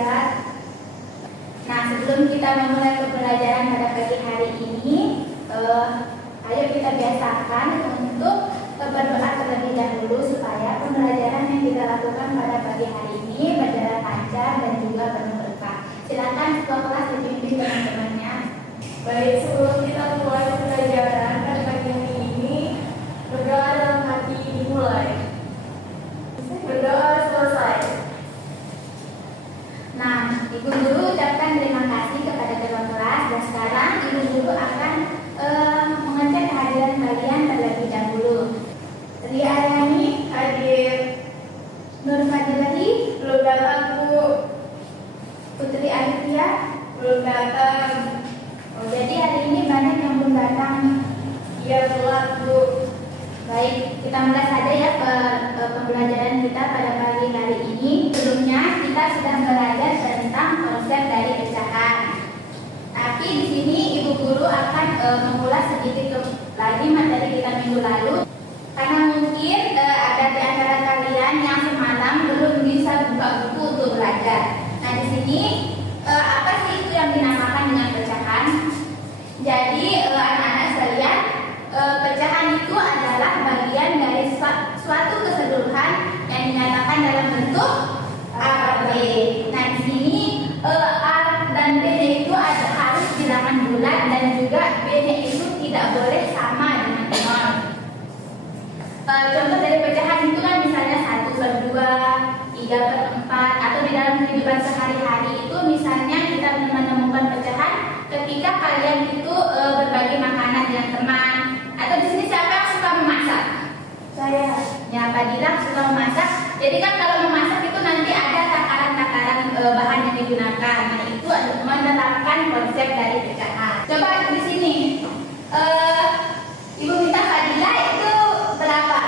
belajar. Nah, sebelum kita memulai pembelajaran pada pagi hari ini, ayo kita biasakan untuk berdoa terlebih dahulu supaya pembelajaran yang kita lakukan pada pagi hari ini berjalan lancar dan juga penuh berkah. Silakan ketua kelas dipimpin teman-temannya. Baik, sebelum kita mulai pembelajaran pada pagi hari ini, berdoa dalam hati dimulai. Berdoa selesai. Nah, Ibu Guru ucapkan terima kasih kepada ketua kelas dan sekarang Ibu Guru akan mengecek kehadiran kalian terlebih dahulu. Ria Aryani Hadir. Nur Fadilati Belum datang, Bu. Putri Alifia. Belum datang. Oh, jadi hari ini banyak yang belum datang. Iya, telat, Bu. Baik, kita mulai saja ya pembelajaran kita pada pagi hari ini. Sebelumnya kita sudah belajar tentang konsep dari pecahan. Tapi di sini Ibu Guru akan mengulas sedikit lagi materi kita minggu lalu. Karena mungkin ada di antara kalian yang semalam belum bisa buka buku untuk belajar. Nah, di sini apa sih itu yang dinamakan dengan pecahan? Jadi anak-anak sekalian, pecahan itu adalah bagian dari suatu keseluruhan yang dinyatakan dalam bentuk A per B. Nah, di sini A dan B itu harus bilangan bulat dan juga B itu tidak boleh sama dengan 0. Contoh dari pecahan itu kan misalnya 1/2, 3/4, atau di dalam kehidupan sehari-hari itu misalnya kita menemukan pecahan ketika kalian itu berbagi makanan dengan teman. Atau di sini siapa yang suka memasak? Saya. Ya, Pak Dilan suka memasak. Jadi kan kalau memasak itu nanti ada takaran-takaran bahan yang digunakan. Nah, itu menerapkan konsep dari pecahan. Coba di sini, Ibu minta Pak Dilan itu berapa?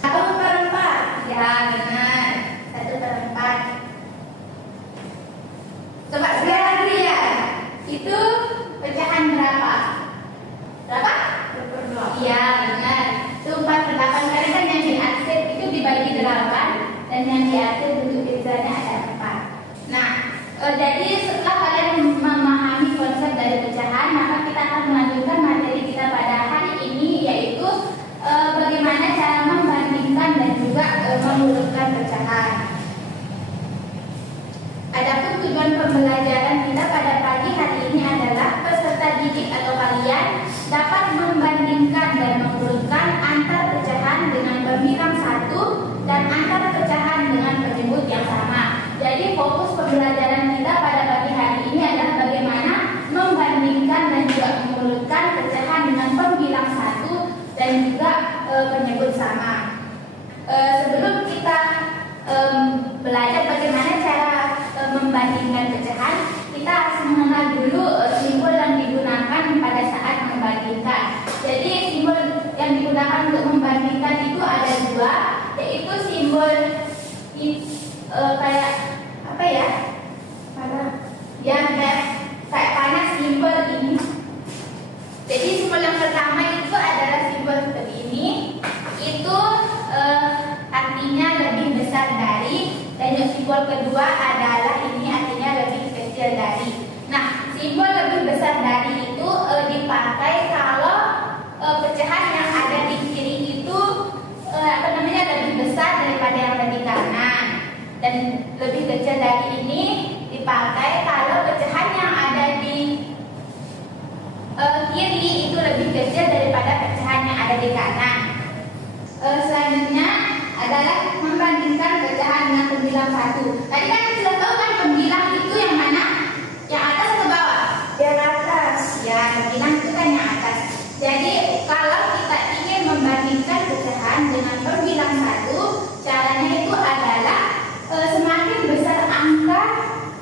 1/4. Ya, benar. 1/4. Coba sekali lagi ya. Itu pecahan berapa? Berapa? 1/8. Iya, benar. Itu 4/8 karena kan yang diarsir itu dibagi 8 dan yang diarsir bentuk pizzanya ada 4. Nah, jadi setelah kalian memahami konsep dari pecahan, maka kita akan melanjutkan materi kita pada hari ini, yaitu bagaimana cara membandingkan dan juga mengurutkan pecahan. Adapun tujuan pembelajaran kita pada pagi hari ini adalah peserta didik atau kalian dapat membandingkan dan mengurutkan antar pecahan dengan pembilang 1 dan antar pecahan dengan penyebut yang sama. Jadi fokus pembelajaran kita pada pagi hari ini adalah bagaimana membandingkan dan juga mengurutkan pecahan dengan pembilang 1 dan juga penyebut sama. Sebelum kita belajar bagaimana cara membandingkan pecahan, kita harus mengenal dulu simbol yang digunakan pada saat membandingkan. Jadi simbol yang digunakan untuk membandingkan itu ada 2, yaitu simbol kayak apa ya? Panah. Yang kayak panah, simbol ini. Jadi simbol yang pertama itu adalah simbol seperti ini. Itu artinya lebih besar dari, dan yang simbol kedua adalah ini artinya lebih kecil dari. Nah, simbol lebih besar dari itu dipakai kalau pecahan yang ada di kiri itu lebih besar daripada yang ada di kanan, dan lebih kecil dari ini dipakai kalau pecahan yang ada di kiri itu lebih kecil daripada pecahan yang ada di kanan. Selanjutnya adalah membandingkan pecahan dengan pembilang 1. Tadi kan sudah tahu kan pembilang itu yang mana? Yang atas atau bawah? Yang atas. Ya, pembilang itu kan yang atas. Jadi kalau kita ingin membandingkan pecahan dengan pembilang 1, caranya itu adalah semakin besar angka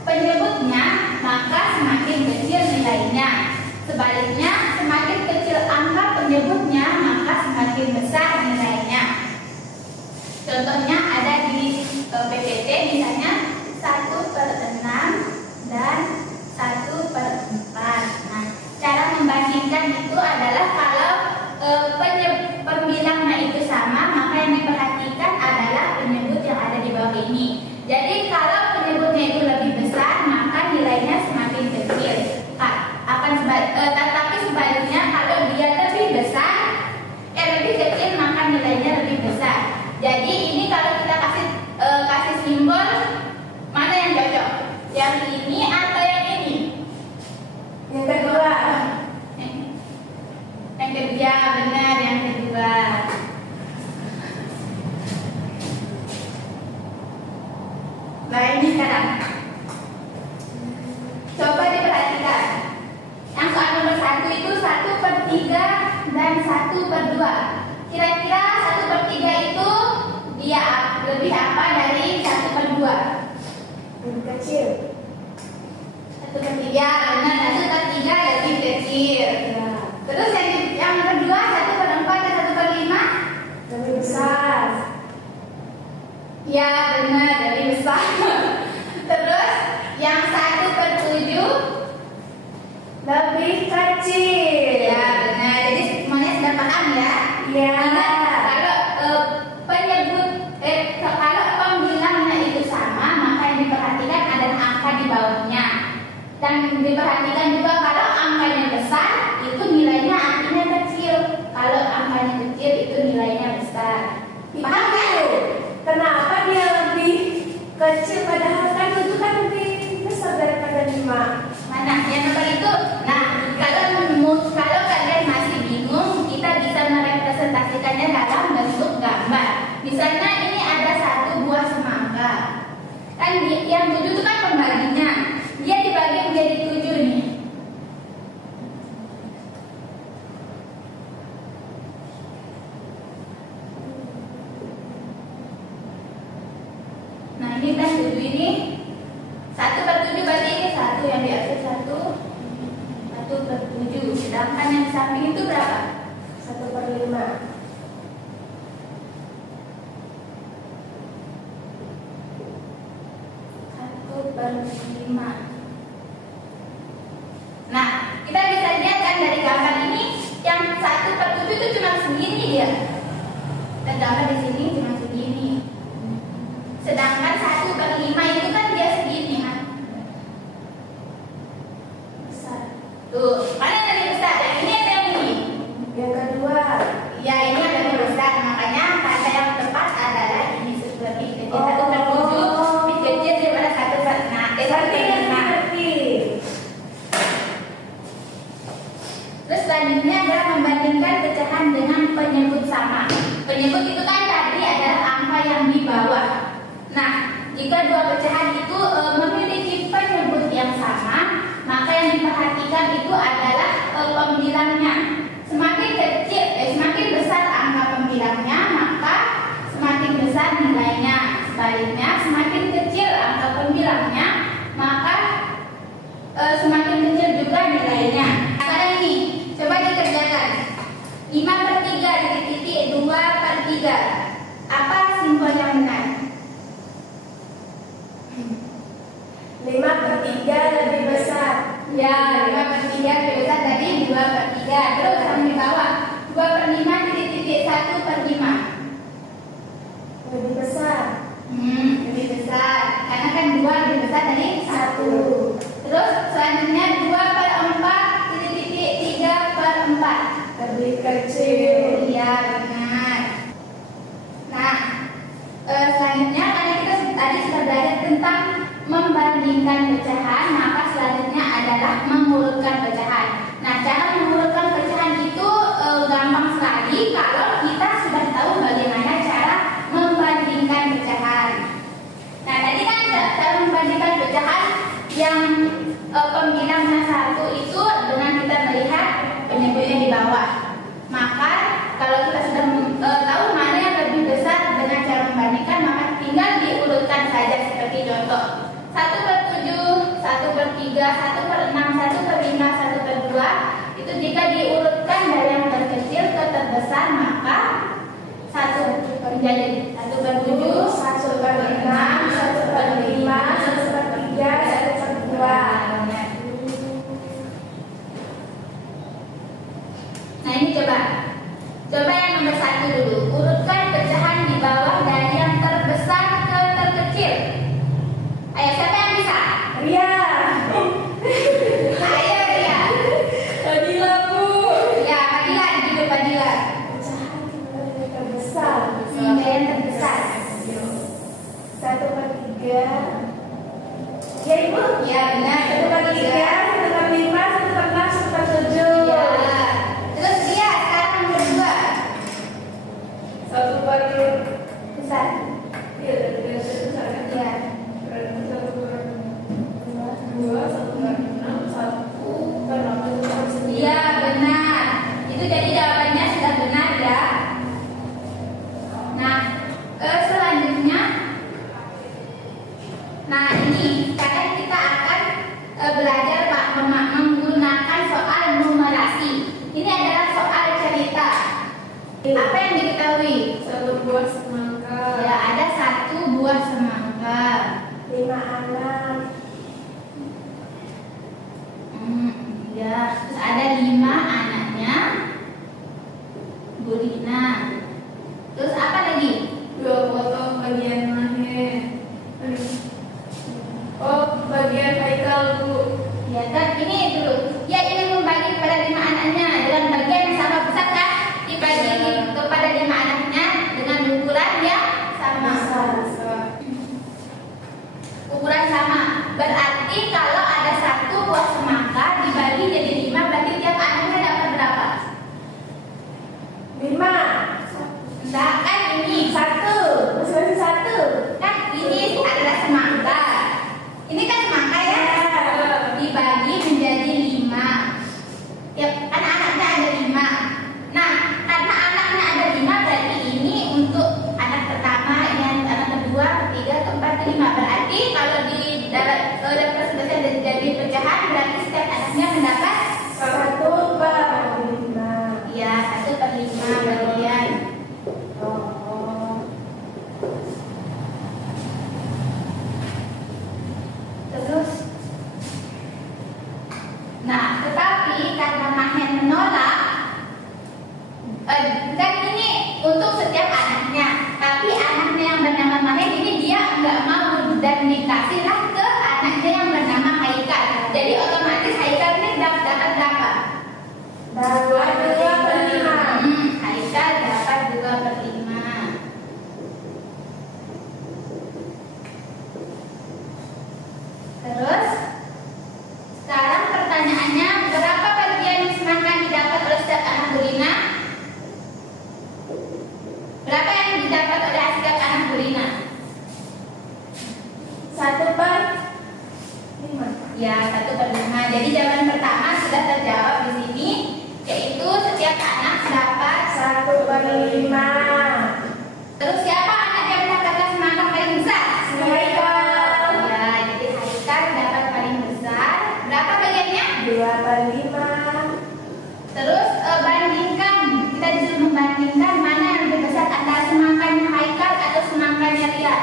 penyebutnya, maka semakin kecil nilainya. Sebaliknya, semakin kecil angka penyebutnya, maka semakin besar nilainya. Contohnya ada di PPT misalnya 1 Coba diperhatikan. Yang soal nomor 1 itu 1/3 dan 1/2. Kira-kira 1/3 itu dia lebih apa dari 1/2? Lebih kecil. 1/3, benar. 1/3 lebih kecil. Ya. Terus yang kedua 1/4 dan 1/5? Lebih besar. Ya, benar, lebih besar. Terus yang 1/7? Lebih kecil. Ya, benar. Jadi semuanya sudah paham ya? Ya. Ingat, kalau pembilangnya itu sama, maka yang diperhatikan adalah angka di bawahnya. Dan diperhatikan juga kalau angkanya besar, itu nilainya artinya kecil. Kalau angkanya kecil, itu nilainya besar. Paham kan? Kenapa dia lebih kecil padahal kan itu kan lebih besar daripada 5? Mana? Yang nomor itu? Nah, kalau kalian masih bingung, kita bisa merepresentasikannya dalam bentuk gambar. Misalnya ini ada 1 buah semangka. Kan yang 7 itu kan pembaginya. Dia dibagi menjadi 7 nih. Nah, ini kan 7 ini 1/7 berarti ini 1 yang di atas 1/7. Sedangkan yang di samping itu berapa? 1/5. 1/5. Nah, kita bisa lihat kan dari gambar ini yang 1/7 itu cuma segini dia. Tergambar di sini cuma segini. Sedangkan 1/5 itu kan dia segini kan. Besar. Tuh, mana yang lebih besar? Yang ini atau yang ini? Yang kedua. Ya, ini yang lebih besar. Makanya kata yang tepat adalah ini lebih kecil. Oh. 1/7 lebih kecil daripada 1/5. Terus selanjutnya adalah membandingkan pecahan dengan penyebut sama. Penyebut itu kan tadi adalah angka yang di bawah. Nah, jika dua pecahan itu memiliki penyebut yang sama, maka yang diperhatikan itu adalah pembilangnya. Semakin besar angka pembilangnya, maka semakin besar nilainya. Sebaliknya, semakin kecil angka pembilangnya, maka semakin kecil juga nilainya. Sekarang ini, coba dikerjakan. 5/3 titik 2/3. Apa simbol yang benar? 5/3 lebih besar. Ya, 5/3 lebih besar dari 2/3. Terus yang di bawah 2/5 titik 1/5. Lebih besar. Lebih besar. Karena kan 2 lebih besar dari 1. Terus selanjutnya 2/4 titik 3/4. Lebih kecil. Iya, benar. Nah, selanjutnya karena kita tadi sudah belajar tentang membandingkan pecahan, maka selanjutnya adalah mengurutkan pecahan. Nah, cara mengurutkan pecahan itu gampang sekali kalau kita sudah tahu bagaimana cara membandingkan pecahan. Nah, tadi kan cara membandingkan pecahan yang pembilangnya 1 itu dengan kita melihat penyebutnya di bawah. Maka kalau kita sudah tahu mana yang lebih besar dengan cara membandingkan, maka tinggal diurutkan saja seperti contoh 1/7, 1/3, 1/6, 1/5, 1/2. Itu jika diurutkan dari yang terkecil ke terbesar, maka 1/7, 1/7, 1/6, 1/5, 1/3, 1/2. Nah, ini coba yang nomor 1 dulu. Urutkan pecahan di bawah dari yang terbesar ke terkecil. Ayo, siapa yang bisa? Ria. Ayo, Ria. Fadila, Bu. Ya, Fadila juga Fadila. Pecahan yang terbesar. Yang terbesar. 1/3. Ya, Ibu. Ya, benar. 1/3, 1/5, 1/6, 1/7. Ya. Terus Ria sekarang nomor 2. 1/4. Besar. Iya, dari besar kan? Ya. 1/4. Nah, ini sekarang kita akan belajar menggunakan soal numerasi. Ini adalah soal cerita. Apa yang diketahui? Satu buah semangka. Ya, ada 1 buah semangka. 5 anak. Ya, terus ada 5 anaknya Bu Rina. Terus apa lagi? 2 foto bagian lahir. Oh, bagian Haikal, Bu. Ya, dan ini dulu. Dia ingin membagi kepada 5 anaknya dengan bagian yang sama besar kan? Dibagi kepada 5 anaknya dengan ukuran yang sama. Ukuran sama. Berarti kalau ada 1 buah semangka dibagi jadi 5, berarti tiap anaknya dapat berapa? 5. Enggak, kan ini 1. Masih 1. kan ini adalah semangka. Ini kan semangka ya? Dibagi menjadi 5. Tiap anak-anaknya ada 5. Nah, karena anaknya ada 5, berarti ini untuk anak pertama, ini anak kedua, ketiga, keempat, kelima. Berarti kalau di dalam persentase jadi pecahan, berarti setiap anaknya mendapat 1/5. ya 1/5 bagian. Terus, nah, tetapi karena Mahen menolak, kan ini untuk setiap anaknya, tapi anaknya yang bernama Mahen ini dia nggak mau dan dikasihlah ke anaknya yang bernama Haikal. Jadi otomatis Haikal ini dapat berapa? 2/5. Haikal dapat 2/5. Terus, sekarang pertanyaannya, berapa bagian semangka yang didapat oleh setiap anak Bu Rina? Berapa yang didapat oleh setiap anak Bu Rina? 1/5. Ya, 1/5. Jadi jawaban pertama sudah terjawab di sini, yaitu setiap anak dapat 1/5. Terus siapa anak yang mendapatkan semangka paling besar? Haikal. Ya, jadi Haikal dapat paling besar. Berapa bagiannya? 2/5. Terus bandingkan, kita disuruh membandingkan mana yang lebih besar antara semangkanya Haikal atau semangkanya Rian.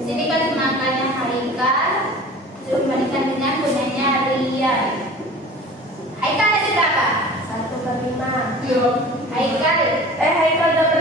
Di sini kan semangkanya Haikal, disuruh membandingkan dengan punyanya Rian. Haikal ada berapa? 1/5. Haikal Haikal dapat